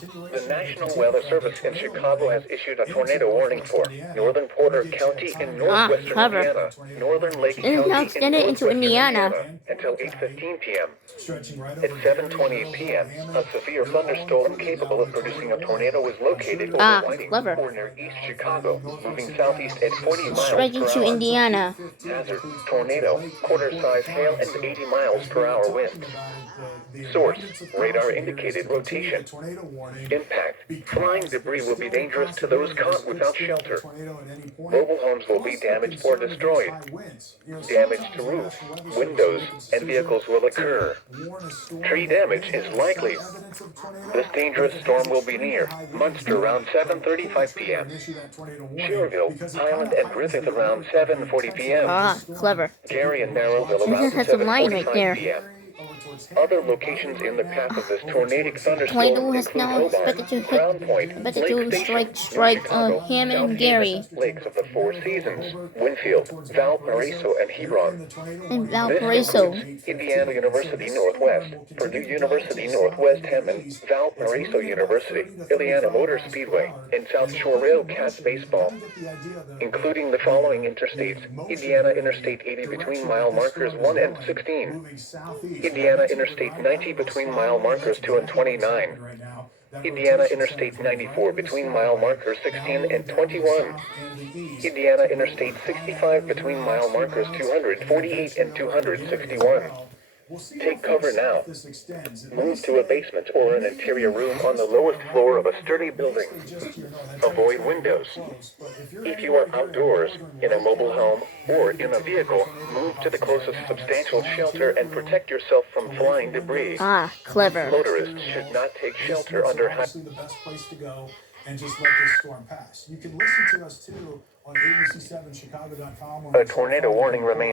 The National Weather Service in Chicago has issued a tornado warning for northern Porter County in northwestern clever. Indiana, northern Lake And now County in extend it into northwestern Indiana. until 8:15 p.m. At 7:20 p.m., a severe thunderstorm capable of producing a tornado is located over Whiting clever. or near East Chicago, moving southeast at 40 miles Straight per into hour. Indiana. Hazard, tornado, quarter-size hail and 80 miles per hour winds. Source, radar-indicated rotation. Impact, flying debris will be dangerous to those caught without shelter. Mobile homes will be damaged or destroyed. Damage to roofs, windows, and vehicles will occur. Tree damage is likely. This dangerous storm will be near Munster around 7:35 p.m. Schererville, Highland, and Griffith around 7:40 p.m. Clever. Gary and Merrillville It around has some line right 7:45 there. p.m. Other locations in the path of this tornadic thunderstorm Tornado has include now Hobart, expected to hit. Crown Point, Expected Lake to Station, strike Chicago, Hammond and South Gary. Haven, Lakes of the Four Seasons, Winfield, Valparaiso, and Hebron. And This Valparaiso. includes Indiana University Northwest, Purdue University Northwest Hammond, Valparaiso University, Indiana Motor Speedway, and South Shore Rail Cats Baseball, including the following interstates: Indiana Interstate 80 between mile markers 1 and 16, Indiana Interstate 90 between mile markers 2 and 29, Indiana Interstate 94 between mile markers 16 and 21, Indiana Interstate 65 between mile markers 248 and 261. Take cover now. Move to a basement or an interior room on the lowest floor of a sturdy building. Avoid windows. If you are outdoors, in a mobile home, or in a vehicle, move to the closest substantial shelter and protect yourself from flying debris. Clever. Motorists should not take shelter under high... the best place to go and just let this storm pass. You can listen to us too on abc7chicago.com. A tornado warning remains.